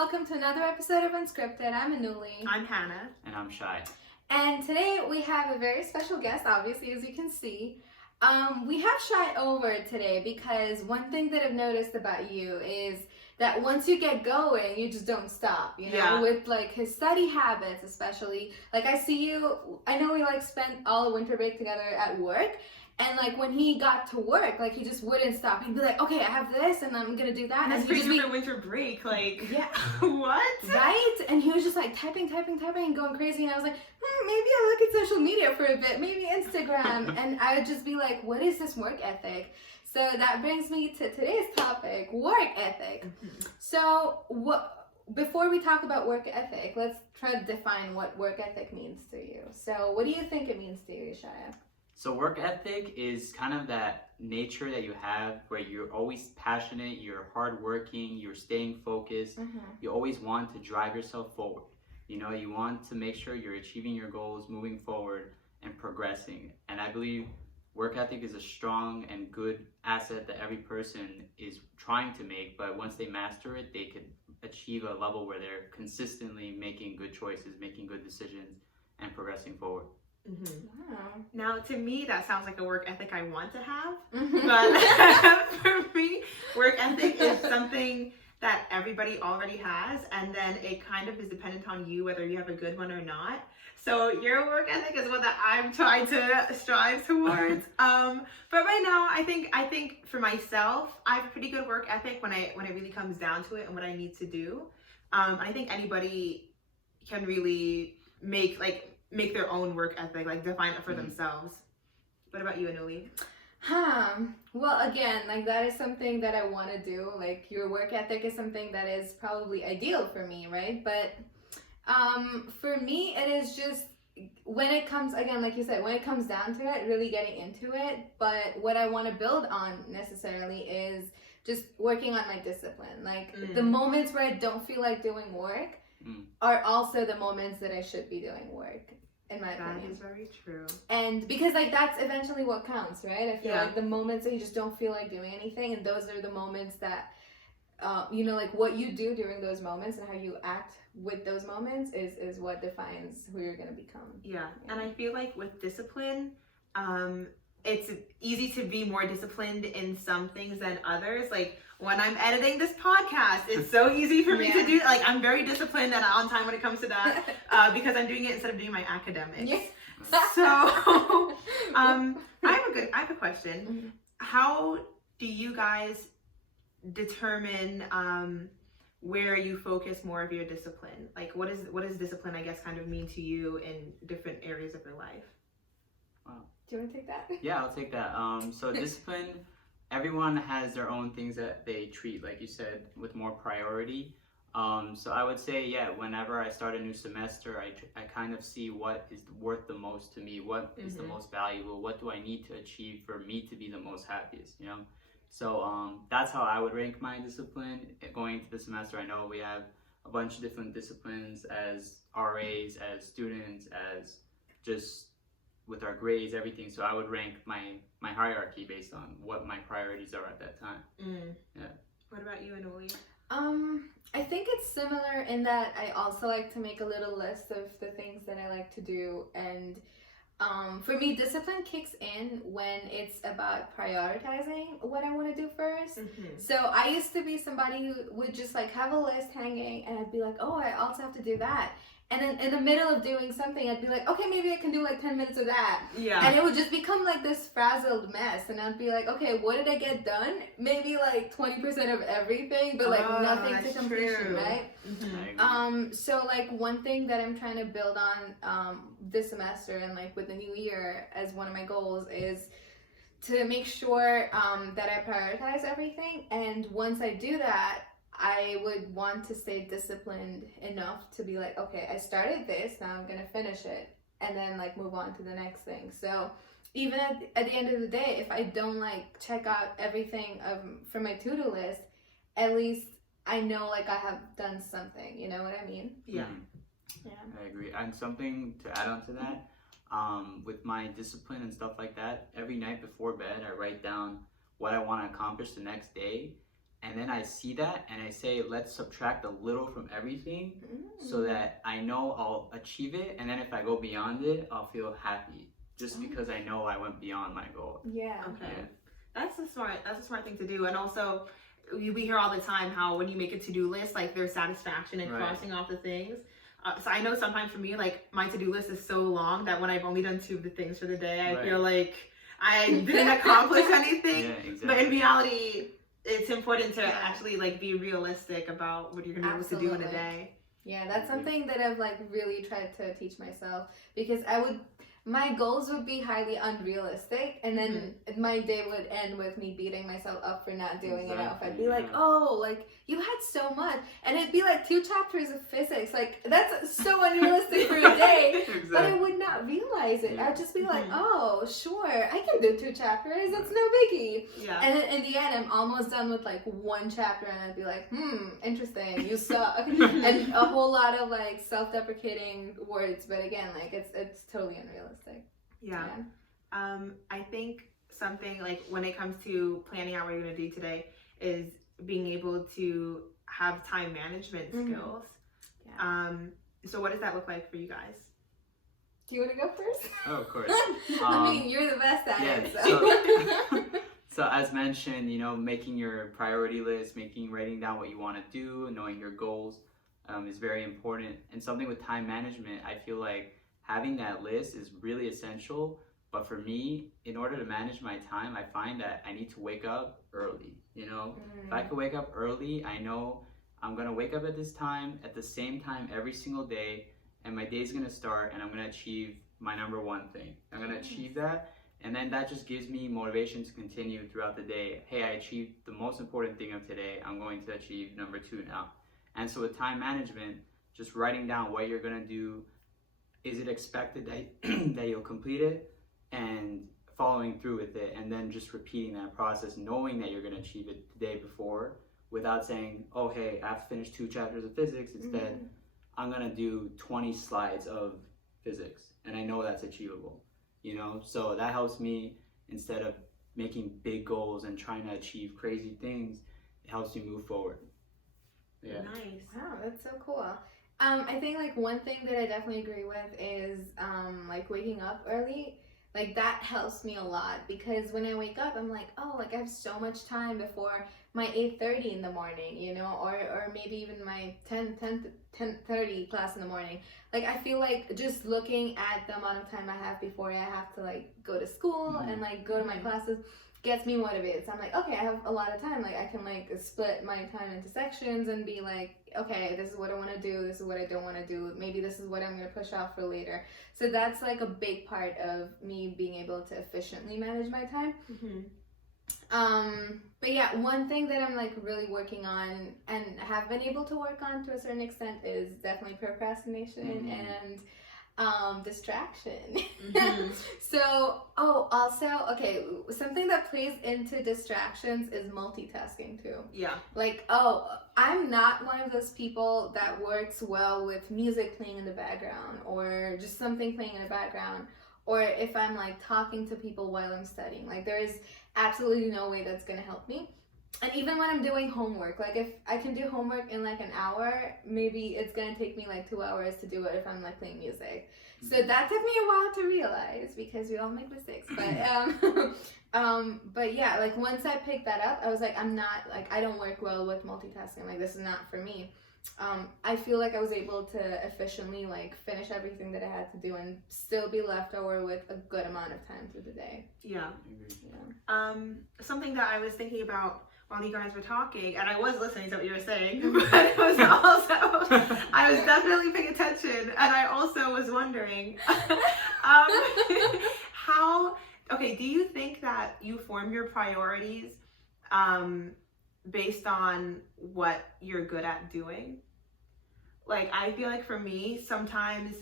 welcome to another episode of Unscripted. I'm Anuli. I'm Hannah. And I'm Yeshaya. And today we have a very special guest, obviously, as you can see. We have Shy over today because one thing that I've noticed about you is that once you get going, you just don't stop, you know, Yeah. with like his study habits, especially. Like I see you, I know we like spent all the winter break together at work. And like when he got to work, like he just wouldn't stop. He'd be like, okay, I have this and I'm gonna do that. And that's he'd pretty just good for winter break. Like, yeah. What? Right? And he was just like typing and going crazy. And I was like, maybe I'll look at social media for a bit, maybe Instagram. And I would just be like, what is this work ethic? So that brings me to today's topic, work ethic. Mm-hmm. So before we talk about work ethic, let's try to define what work ethic means to you. So what do you think it means to you, Yeshaya? So work ethic is kind of that nature that you have where you're always passionate, you're hardworking, you're staying focused. Mm-hmm. You always want to drive yourself forward. You know, you want to make sure you're achieving your goals, moving forward, and progressing. And I believe work ethic is a strong and good asset that every person is trying to make, but once they master it, they could achieve a level where they're consistently making good choices, making good decisions, and progressing forward. Mm-hmm. Wow. Now, to me, that sounds like a work ethic I want to have. Mm-hmm. But for me, work ethic is something that everybody already has, and then it kind of is dependent on you whether you have a good one or not. So your work ethic is what that I'm trying to strive towards. But right now, I think for myself, I have a pretty good work ethic when it really comes down to it and what I need to do. I think anybody can really make their own work ethic, like define it for themselves. What about you, Anuli? Well, again, like that is something that I want to do. Like your work ethic is something that is probably ideal for me, right? But for me, it is just when it comes, again, like you said, when it comes down to it, really getting into it. But what I want to build on necessarily is just working on my discipline. Like the moments where I don't feel like doing work are also the moments that I should be doing work. In my opinion. That is very true. And because like that's eventually what counts, right? I feel Yeah. like the moments that you just don't feel like doing anything, and those are the moments that like what you do during those moments and how you act with those moments is what defines who you're gonna become. Yeah. And I feel like with discipline, it's easy to be more disciplined in some things than others. Like when I'm editing this podcast, it's so easy for me to do. Like I'm very disciplined and on time when it comes to that, because I'm doing it instead of doing my academics. Yeah. So, I have a question. Mm-hmm. How do you guys determine where you focus more of your discipline? Like what does discipline, I guess, kind of mean to you in different areas of your life? Wow. Do you want to take that? Yeah, I'll take that. So discipline, everyone has their own things that they treat, like you said, with more priority. So I would say, whenever I start a new semester, I kind of see what is worth the most to me, what is the most valuable, what do I need to achieve for me to be the most happiest, you know? So that's how I would rank my discipline going into the semester. I know we have a bunch of different disciplines as RAs, as students, as just with our grades, everything. So I would rank my hierarchy based on what my priorities are at that time. Yeah. What about you, Anuli? I think it's similar in that I also like to make a little list of the things that I like to do, and for me, discipline kicks in when it's about prioritizing what I want to do first. So I used to be somebody who would just like have a list hanging, and I'd be like, oh, I also have to do that. And then in the middle of doing something, I'd be like, okay, maybe I can do like 10 minutes of that. Yeah. And it would just become like this frazzled mess. And I'd be like, okay, what did I get done? Maybe like 20% of everything, but like nothing to completion, true. Right? So like one thing that I'm trying to build on this semester and like with the new year as one of my goals is to make sure that I prioritize everything. And once I do that, I would want to stay disciplined enough to be like, okay, I started this, now I'm gonna finish it, and then like move on to the next thing. So even at the end of the day, if I don't like check out everything from my to-do list, at least I know like I have done something, you know what I mean? Yeah. Yeah. I agree. And something to add on to that, with my discipline and stuff like that, every night before bed, I write down what I want to accomplish the next day. and then I see that and I say, let's subtract a little from everything so that I know I'll achieve it. And then if I go beyond it, I'll feel happy just because I know I went beyond my goal. Yeah. Okay. Yeah. That's a smart thing to do. And also, we hear all the time how when you make a to-do list, like there's satisfaction in crossing off the things. So I know sometimes for me, like my to-do list is so long that when I've only done 2 of the things for the day, I feel like I didn't accomplish anything. Yeah, exactly. But in reality, it's important to actually like be realistic about what you're gonna be able to do in a day. Yeah, that's something that I've like really tried to teach myself, because my goals would be highly unrealistic, and then my day would end with me beating myself up for not doing enough. I'd be like, oh, like you had so much, and it'd be like 2 chapters of physics. Like that's so unrealistic for a day, but I would not realize it. I'd just be like, oh, sure, I can do 2 chapters. That's no biggie. Yeah. And then in the end, I'm almost done with like 1 chapter, and I'd be like, interesting, you suck, and a whole lot of like self-deprecating words. But again, like it's totally unrealistic. Yeah. I think something like when it comes to planning out what you're going to do today is being able to have time management skills. Yeah. So what does that look like for you guys? Do you want to go first? Oh, of course. I mean, you're the best at it. So. So as mentioned, making your priority list, writing down what you want to do, knowing your goals is very important. And something with time management, I feel like having that list is really essential. But for me, in order to manage my time, I find that I need to wake up early. If I could wake up early, I know I'm going to wake up at this time, at the same time every single day, and my day's going to start, and I'm going to achieve my number 1 thing. I'm going to achieve that, and then that just gives me motivation to continue throughout the day. Hey, I achieved the most important thing of today. I'm going to achieve number 2 now. And so with time management, just writing down what you're going to do, is it expected that you'll complete it, and following through with it, and then just repeating that process, knowing that you're going to achieve it the day before, without saying, oh, hey, I have to finish 2 chapters of physics. Instead, I'm going to do 20 slides of physics, and I know that's achievable, So that helps me, instead of making big goals and trying to achieve crazy things, it helps me move forward. Yeah. Nice. Wow, that's so cool. I think like one thing that I definitely agree with is like waking up early. Like that helps me a lot, because when I wake up, I'm like, oh, like I have so much time before my 8:30 in the morning, or maybe even my 10:30 class in the morning. Like I feel like just looking at the amount of time I have before I have to like go to school and like go to my classes gets me motivated. So I'm like, okay, I have a lot of time. Like I can like split my time into sections and be like, okay, this is what I want to do, this is what I don't want to do, maybe this is what I'm going to push off for later. So that's like a big part of me being able to efficiently manage my time. But yeah, one thing that I'm like really working on and have been able to work on to a certain extent is definitely procrastination and distraction. So, also, okay, something that plays into distractions is multitasking too. Yeah. Like, I'm not one of those people that works well with music playing in the background or just something playing in the background, or if I'm like talking to people while I'm studying. Like, there is absolutely no way that's gonna help me. And even when I'm doing homework, like if I can do homework in like an hour, maybe it's gonna take me like 2 hours to do it if I'm like playing music. So that took me a while to realize, because we all make mistakes. But yeah, like once I picked that up, I was like, I don't work well with multitasking. Like this is not for me. I feel like I was able to efficiently like finish everything that I had to do and still be left over with a good amount of time through the day. Yeah. Something that I was thinking about while you guys were talking, and I was listening to what you were saying, but it was also, I was definitely paying attention, and I also was wondering, do you think that you form your priorities based on what you're good at doing? Like, I feel like for me, sometimes,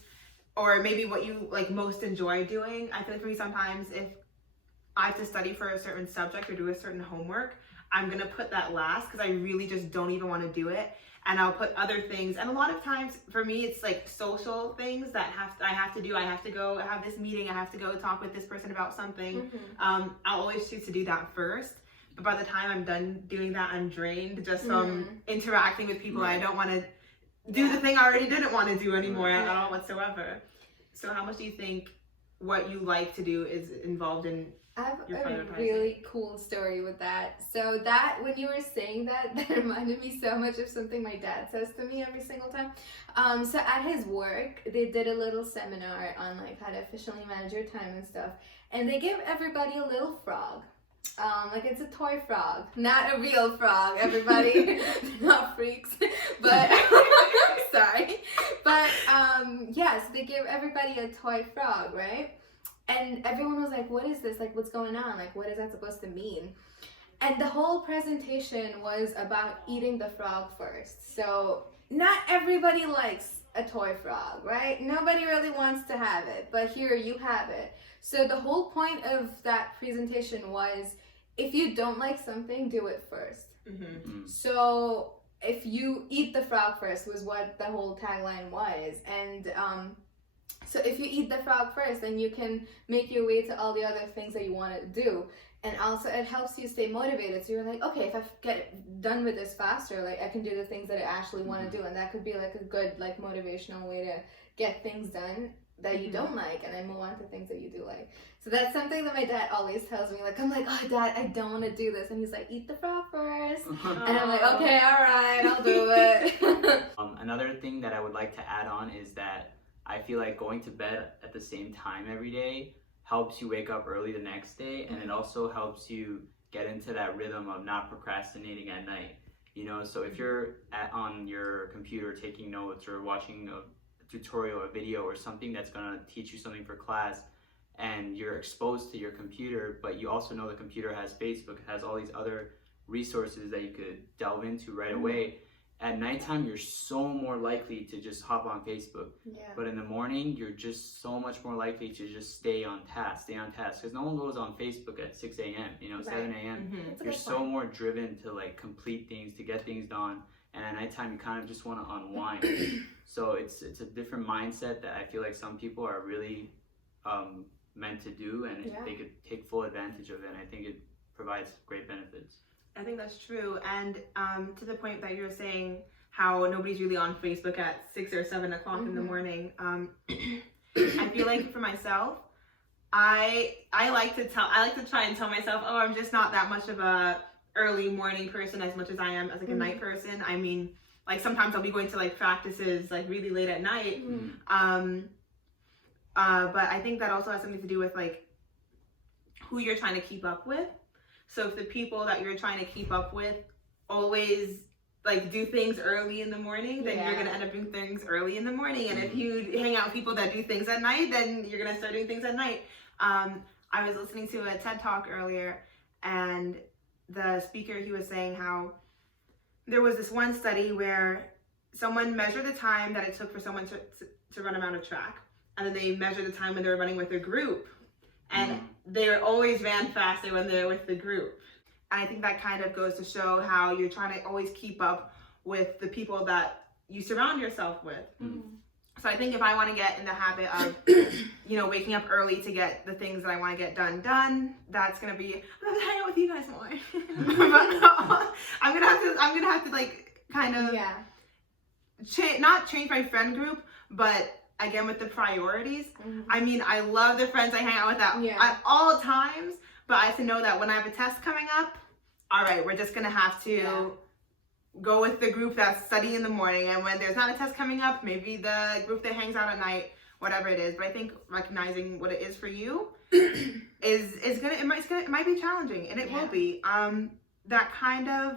or maybe what you like most enjoy doing, I feel like for me sometimes if I have to study for a certain subject or do a certain homework, I'm gonna put that last because I really just don't even want to do it, and I'll put other things. And a lot of times for me, it's like social things that I have to do. I have to go have this meeting. I have to go talk with this person about something. I'll always choose to do that first by the time I'm done doing that, I'm drained just from interacting with people. I don't want to do the thing I already didn't want to do anymore at all whatsoever. So how much do you think what you like to do is involved in I have your a prioritizing? really cool story with that. So that, when you were saying that, that reminded me so much of something my dad says to me every single time. So at his work, they did a little seminar on like how to efficiently manage your time and stuff. And they give everybody a little frog. Like it's a toy frog, not a real frog, everybody. Not freaks. But sorry. But yes, they give everybody a toy frog, right? And everyone was like, what is this? Like, what's going on? Like, what is that supposed to mean? And the whole presentation was about eating the frog first. So not everybody likes a toy frog, right? Nobody really wants to have it, but here you have it. So the whole point of that presentation was, if you don't like something, do it first. So if you eat the frog first was what the whole tagline was. And so if you eat the frog first, then you can make your way to all the other things that you want to do. And also it helps you stay motivated. So you're like, okay, if I get done with this faster, like I can do the things that I actually want to do. And that could be like a good, like motivational way to get things done that you don't like, and then move on to things that you do like. So that's something that my dad always tells me. Like, I'm like, oh Dad, I don't want to do this. And he's like, eat the frog first. And I'm like, okay, all right, I'll do it. Another thing that I would like to add on is that I feel like going to bed at the same time every day helps you wake up early the next day, and it also helps you get into that rhythm of not procrastinating at night. You know, so if you're on your computer taking notes or watching a tutorial, a video, or something that's gonna teach you something for class, and you're exposed to your computer, but you also know the computer has Facebook, has all these other resources that you could delve into right away. At nighttime, you're so more likely to just hop on Facebook. But in the morning, you're just so much more likely to just stay on task. Because no one goes on Facebook at 6 a.m., you know, 7 a.m. You're so more driven to like complete things, to get things done. And at nighttime, you kind of just want to unwind. So it's a different mindset that I feel like some people are really meant to do, and they could take full advantage of it. And I think it provides great benefits. I think that's true. And to the point that you're saying how nobody's really on Facebook at 6 or 7 o'clock in the morning, I feel like for myself, I like to try and tell myself, oh, I'm just not that much of a early morning person as much as I am as like a night person. I mean, like sometimes I'll be going to like practices like really late at night. But I think that also has something to do with like who you're trying to keep up with. So if the people that you're trying to keep up with always like do things early in the morning, then you're gonna end up doing things early in the morning. And if you hang out with people that do things at night, then you're gonna start doing things at night. I was listening to a TED Talk earlier, and the speaker, he was saying how there was this one study where someone measured the time that it took for someone to run a marathon track, and then they measured the time when they were running with a group, and they always ran faster when they're with the group. And I think that kind of goes to show how you're trying to always keep up with the people that you surround yourself with. So I think if I want to get in the habit of, you know, waking up early to get the things that I want to get done, that's gonna be, I'm gonna hang out with you guys more. I'm gonna have to like kind of not change my friend group, but again with the priorities. I mean, I love the friends I hang out with at all times, but I have to know that when I have a test coming up, all right, we're just gonna have to go with the group that's studying in the morning, and when there's not a test coming up, maybe the group that hangs out at night, whatever it is. But I think recognizing what it is for you it might be challenging, and it will be. That kind of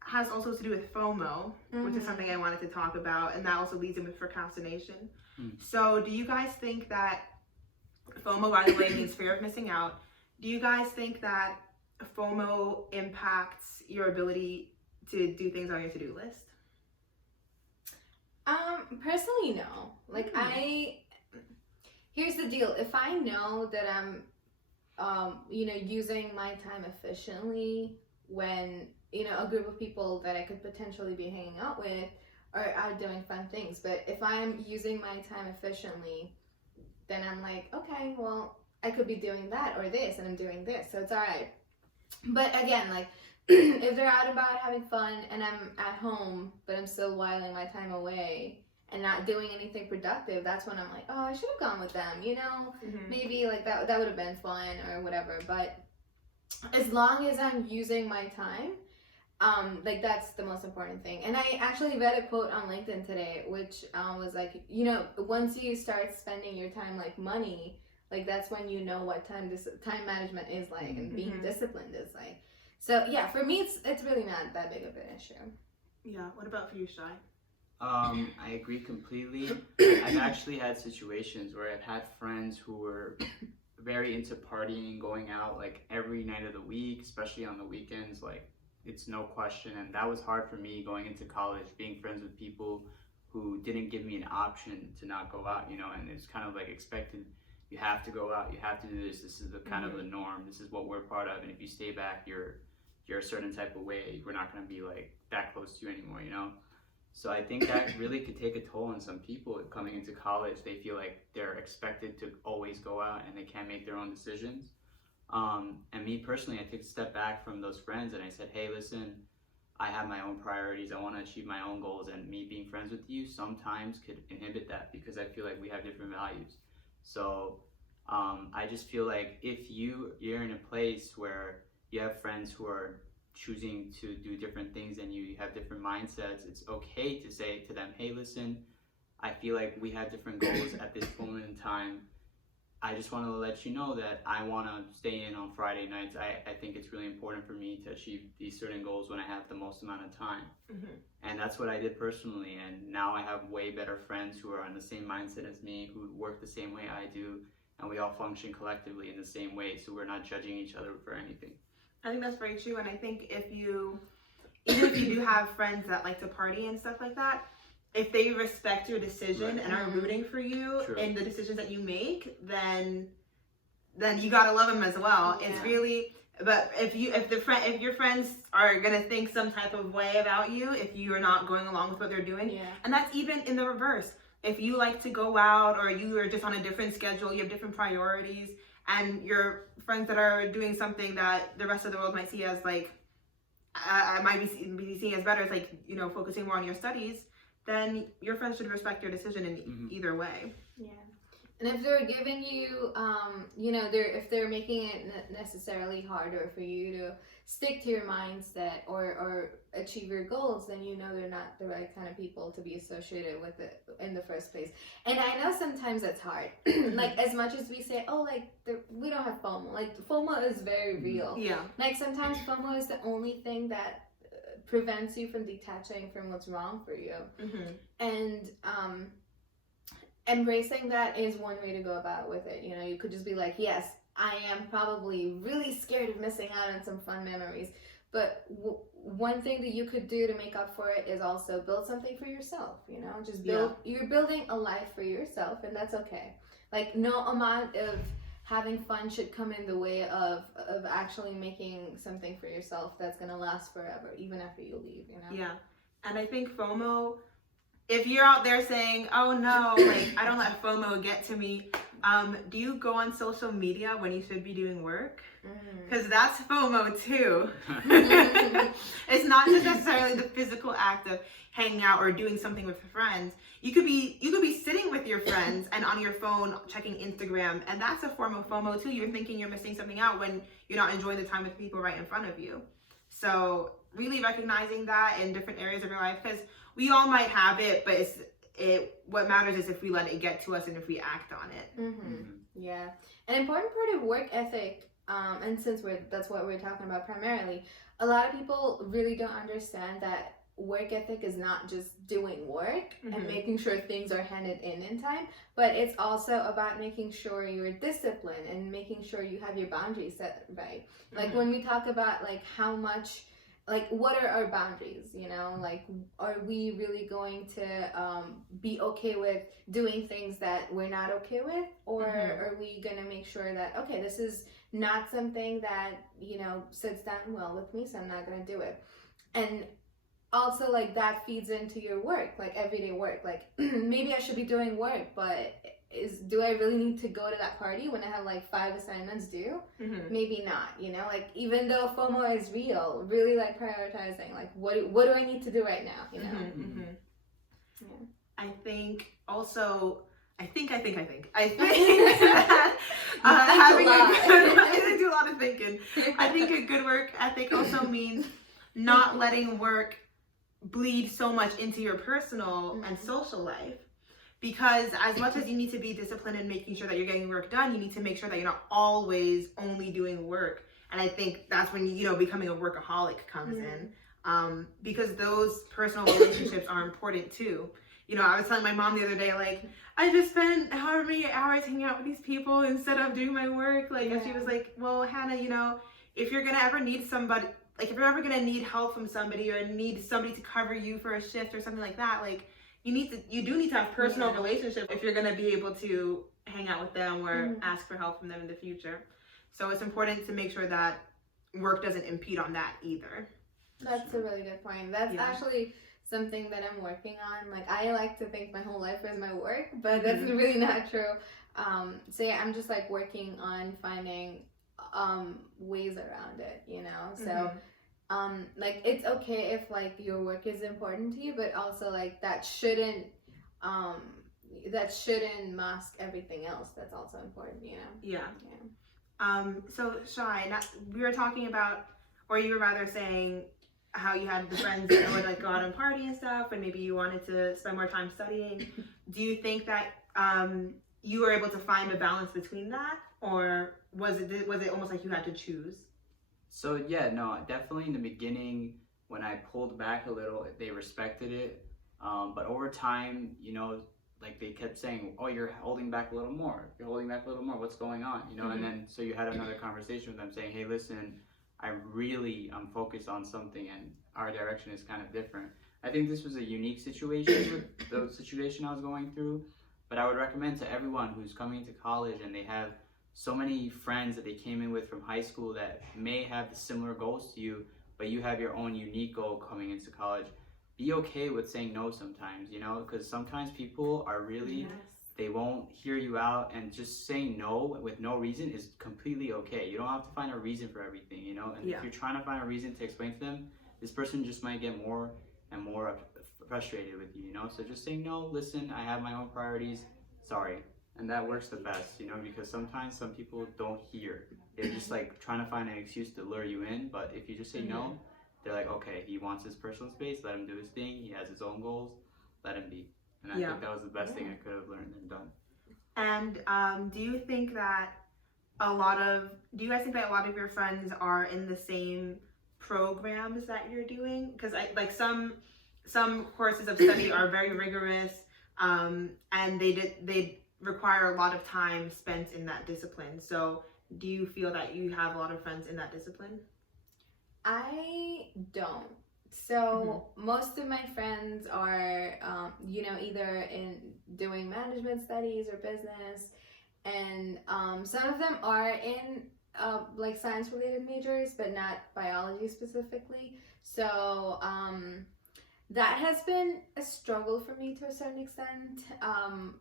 has also to do with FOMO, which is something I wanted to talk about, and that also leads in with procrastination. So do you guys think that FOMO, by the way, means fear of missing out? Do you guys think that FOMO impacts your ability to do things on your to-do list? Personally, no. Like here's the deal. If I know that I'm, you know, using my time efficiently when, you know, a group of people that I could potentially be hanging out with are out doing fun things. But if I'm using my time efficiently, then I'm like, okay, well, I could be doing that or this, and I'm doing this, so it's all right. But again, like if they're out about having fun and I'm at home, but I'm still whiling my time away and not doing anything productive, that's when I'm like, oh, I should have gone with them, you know? Maybe like that would have been fun or whatever. But as long as I'm using my time, like that's the most important thing. And I actually read a quote on LinkedIn today, which was like, you know, once you start spending your time like money, like that's when you know what time management is like and being disciplined is like. So yeah, for me it's really not that big of an issue. Yeah. What about for you, Shai? I agree completely. I've actually had situations where I've had friends who were very into partying, going out like every night of the week, especially on the weekends. Like it's no question, and that was hard for me going into college, being friends with people who didn't give me an option to not go out, you know. And it's kind of like expected. You have to go out. You have to do this. This is the kind of the norm. This is what we're part of. And if you stay back, you're a certain type of way. We're not going to be like that close to you anymore, you know. So I think that really could take a toll on some people coming into college. They feel like they're expected to always go out and they can't make their own decisions. And me personally, I took a step back from those friends and I said, hey, listen, I have my own priorities. I want to achieve my own goals, and me being friends with you sometimes could inhibit that because I feel like we have different values. So I just feel like if you're in a place where you have friends who are choosing to do different things than you have different mindsets, it's okay to say to them, hey, listen, I feel like we have different goals at this moment in time. I just want to let you know that I want to stay in on Friday nights. I think it's really important for me to achieve these certain goals when I have the most amount of time. And that's what I did personally. And now I have way better friends who are on the same mindset as me, who work the same way I do, and we all function collectively in the same way. So we're not judging each other for anything. I think that's very true. And I think even if you do have friends that like to party and stuff like that, if they respect your decision and are rooting for you in the decisions that you make, then you gotta love them as well. Yeah. It's really, but if your friends are gonna think some type of way about you if you are not going along with what they're doing, and that's even in the reverse. If you like to go out or you are just on a different schedule, you have different priorities, and your friends that are doing something that the rest of the world might see as like, might be seen as better, it's like, you know, focusing more on your studies, then your friends should respect your decision in either way. Yeah. And if they're giving you, you know, if they're making it necessarily harder for you to stick to your mindset or achieve your goals, then you know they're not the right kind of people to be associated with it in the first place. And I know sometimes it's hard. Like, as much as we say, oh, like, we don't have FOMO. Like, FOMO is very real. Yeah. Like, sometimes FOMO is the only thing that prevents you from detaching from what's wrong for you. And embracing that is one way to go about with it. You know, you could just be like, yes, I am probably really scared of missing out on some fun memories, but one thing that you could do to make up for it is also build something for yourself. You know, just you're building a life for yourself, and that's okay. Like, no amount of having fun should come in the way of actually making something for yourself that's gonna last forever, even after you leave, you know? Yeah. And I think FOMO, if you're out there saying, oh no, like, I don't let FOMO get to me, do you go on social media when you should be doing work? Because that's FOMO too. It's not just necessarily the physical act of hanging out or doing something with friends. You could be sitting with your friends and on your phone checking Instagram, and that's a form of FOMO too. You're thinking you're missing something out when you're not enjoying the time with people right in front of you. So really recognizing that in different areas of your life, because we all might have it, but what matters is if we let it get to us and if we act on it. Yeah. An important part of work ethic, and since that's what we're talking about primarily, a lot of people really don't understand that work ethic is not just doing work and making sure things are handed in time, but it's also about making sure you're disciplined and making sure you have your boundaries set right. Like, when we talk about like how much, like, what are our boundaries, you know, like, are we really going to be okay with doing things that we're not okay with, or are we gonna make sure that, okay, this is not something that, you know, sits down well with me, so I'm not gonna do it. And also, like, that feeds into your work, like everyday work. Like, maybe I should be doing work, but do I really need to go to that party when I have like 5 assignments due? Maybe not, you know, like even though FOMO is real, really like prioritizing, like what do I need to do right now, you know? Yeah. I think also, I think that having I do a lot of thinking. I think a good work ethic also means not letting work bleed so much into your personal and social life. Because as much as you need to be disciplined in making sure that you're getting work done, you need to make sure that you're not always only doing work. And I think that's when, you know, becoming a workaholic comes in. Because those personal relationships are important too. You know, I was telling my mom the other day, like, I just spent however many hours hanging out with these people instead of doing my work. Like, and she was like, well, Hannah, you know, if you're going to ever need somebody, like, if you're ever going to need help from somebody or need somebody to cover you for a shift or something like that, like, you do need to have personal relationship if you're going to be able to hang out with them or ask for help from them in the future. So it's important to make sure that work doesn't impede on that either. That's a really good point. That's actually something that I'm working on. Like, I like to think my whole life is my work, but that's really not true. So yeah, I'm just like working on finding ways around it, you know? So like, it's okay if like your work is important to you, but also like that shouldn't mask everything else that's also important, you know? So Shai, we were talking about, or you were rather saying how you had the friends that would like go out and party and stuff, and maybe you wanted to spend more time studying. Do you think that you were able to find a balance between that, or was it almost like you had to choose? So yeah, no, definitely in the beginning when I pulled back a little, they respected it. But over time, you know, like they kept saying, oh, you're holding back a little more. You're holding back a little more. What's going on? You know, and then so you had another conversation with them saying, hey, listen, I'm focused on something and our direction is kind of different. I think this was a unique situation with the situation I was going through, but I would recommend to everyone who's coming into college and they have so many friends that they came in with from high school that may have similar goals to you, but you have your own unique goal coming into college. Be okay with saying no sometimes, you know, because sometimes people are really, they won't hear you out, and just saying no with no reason is completely okay. You don't have to find a reason for everything, you know, and if you're trying to find a reason to explain to them, this person just might get more and more frustrated with you, you know, so just saying no, listen, I have my own priorities, sorry. And that works the best, you know, because sometimes some people don't hear. They're just like trying to find an excuse to lure you in. But if you just say no, they're like, okay, he wants his personal space, let him do his thing. He has his own goals, let him be. And I think that was the best thing I could have learned and done. And do you guys think that a lot of your friends are in the same programs that you're doing? Because some courses of study are very rigorous, and they require a lot of time spent in that discipline. So do you feel that you have a lot of friends in that discipline? I don't. So most of my friends are, you know, either in doing management studies or business, and some of them are in like science related majors, but not biology specifically. So that has been a struggle for me to a certain extent.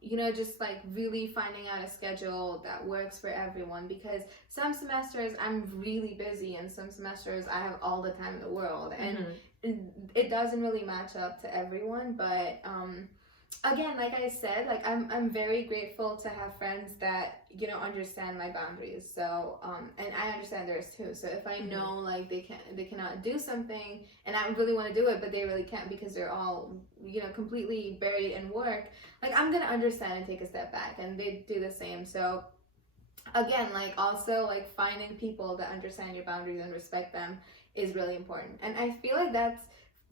You know, just like really finding out a schedule that works for everyone, because some semesters I'm really busy and some semesters I have all the time in the world, and it doesn't really match up to everyone. But again, like I said, like I'm very grateful to have friends that, you know, understand my boundaries. So and I understand theirs too. So if I know like they cannot do something and I really want to do it, but they really can't because they're all, you know, completely buried in work, like I'm gonna understand and take a step back, and they do the same. So again, like also like finding people that understand your boundaries and respect them is really important. And I feel like that's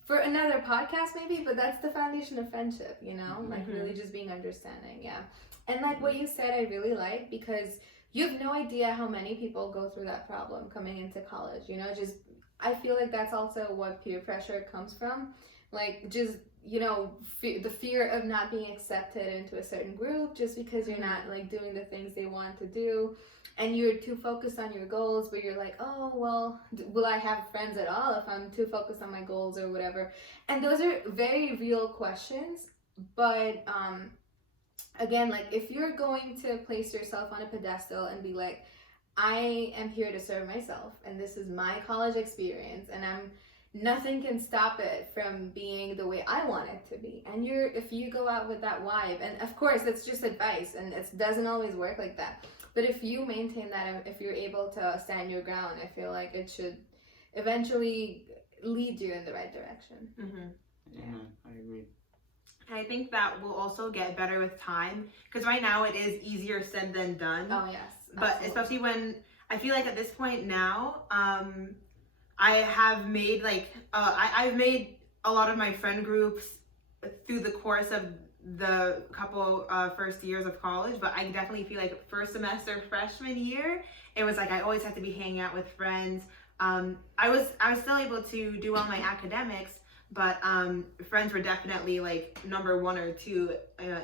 for another podcast maybe, but that's the foundation of friendship, you know, like really just being understanding. And like what you said, I really like, because you have no idea how many people go through that problem coming into college, you know. Just I feel like that's also what peer pressure comes from, like just, you know, the fear of not being accepted into a certain group just because you're not like doing the things they want to do, and you're too focused on your goals, but you're like, oh well, will I have friends at all if I'm too focused on my goals or whatever? And those are very real questions, but again, like if you're going to place yourself on a pedestal and be like, I am here to serve myself and this is my college experience and nothing can stop it from being the way I want it to be. And if you go out with that vibe, and of course that's just advice and it doesn't always work like that, but if you maintain that, if you're able to stand your ground, I feel like it should eventually lead you in the right direction. Yeah, I agree. I think that will also get better with time, because right now it is easier said than done. Oh yes, but especially when I feel like at this point now, I have made I've made a lot of my friend groups through the course of the couple first years of college, but I definitely feel like first semester freshman year, it was like I always had to be hanging out with friends. I was still able to do all my academics, but friends were definitely like number 1 or 2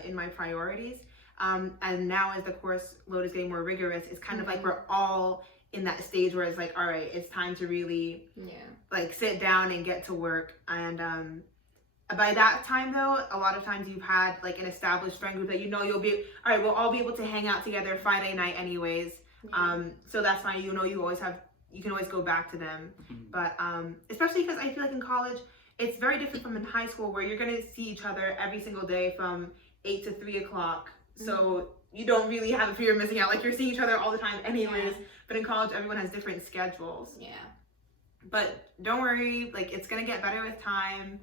in my priorities. And now as the course load is getting more rigorous, it's kind of like we're all in that stage where it's like, all right, it's time to really like sit down and get to work. And by that time though, a lot of times you've had like an established friend group that you'll be, all right, we'll all be able to hang out together Friday night anyways. So that's fine. You can always go back to them. But especially because I feel like in college, it's very different from in high school where you're going to see each other every single day from 8 to 3 o'clock. So you don't really have a fear of missing out. Like you're seeing each other all the time anyways. But in college, everyone has different schedules. But don't worry, like it's going to get better with time.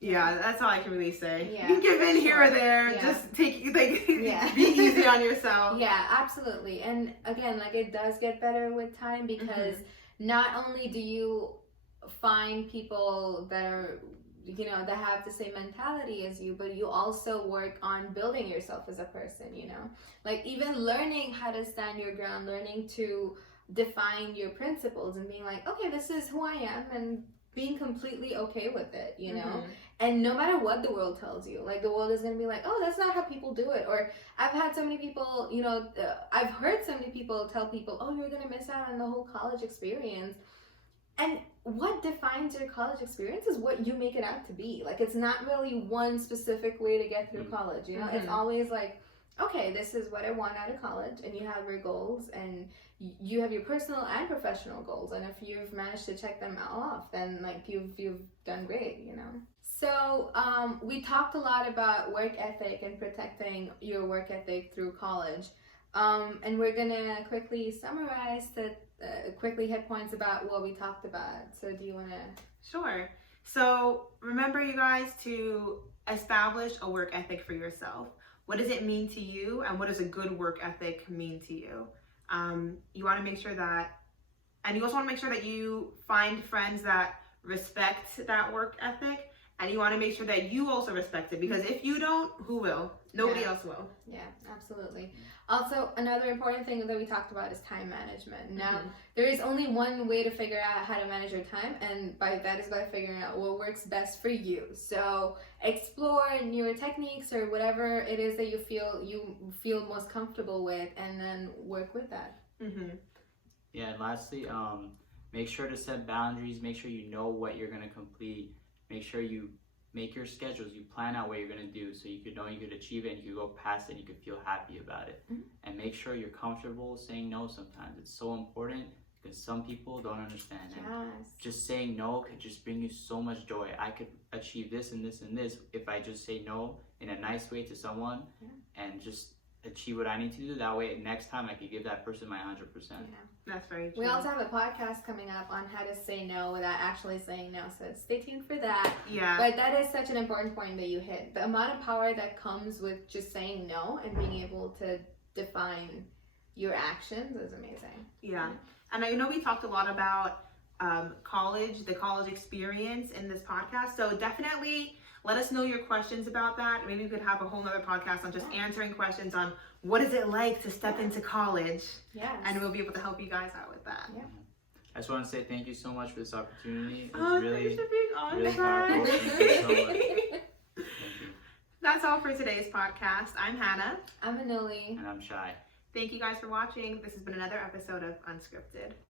Yeah, that's all I can really say. You can give in here or there. Just take be easy on yourself. Yeah, absolutely. And again, like it does get better with time because not only do you find people that are, that have the same mentality as you, but you also work on building yourself as a person, like even learning how to stand your ground, learning to define your principles and being like, okay, this is who I am, and being completely okay with it, and no matter what the world tells you, like the world is going to be like, oh, that's not how people do it. Or I've had so many people, I've heard so many people tell people, oh, you're going to miss out on the whole college experience. And what defines your college experience is what you make it out to be. Like, it's not really one specific way to get through college, It's always like, okay, this is what I want out of college, and you have your goals, and you have your personal and professional goals, and if you've managed to check them off, then like you've done great, So we talked a lot about work ethic and protecting your work ethic through college, and we're gonna quickly summarize quickly hit points about what we talked about. So do you want to? Sure. So remember, you guys, to establish a work ethic for yourself. What does it mean to you, and what does a good work ethic mean to you? You want to make sure that, and you also want to make sure that you find friends that respect that work ethic, and you want to make sure that you also respect it, because if you don't, who will? Nobody else will. Yeah, absolutely. Also, another important thing that we talked about is time management. Now, there is only one way to figure out how to manage your time, and that is by figuring out what works best for you. So explore newer techniques or whatever it is that you feel most comfortable with, and then work with that. Yeah, and lastly, make sure to set boundaries. Make sure you know what you're going to complete. Make sure you make your schedules. You plan out what you're going to do so you could know you could achieve it, and you could go past it and you could feel happy about it. And make sure you're comfortable saying no sometimes. It's so important because some people don't understand. And just saying no could just bring you so much joy. I could achieve this and this and this if I just say no in a nice way to someone and just achieve what I need to do. That way, next time I could give that person my 100%. That's very true. We also have a podcast coming up on how to say no without actually saying no, so stay tuned for that. But that is such an important point that you hit. The amount of power that comes with just saying no and being able to define your actions is amazing. And I know we talked a lot about the college experience in this podcast, so definitely let us know your questions about that. Maybe we could have a whole nother podcast on just answering questions on what is it like to step into college. And we'll be able to help you guys out with that. I just want to say thank you so much for this opportunity. It was Thanks really for being on, really powerful. Thank you so much. Thank you. That's all for today's podcast. I'm Hannah. I'm Anuli. And I'm Shy. Thank you guys for watching. This has been another episode of Unscripted.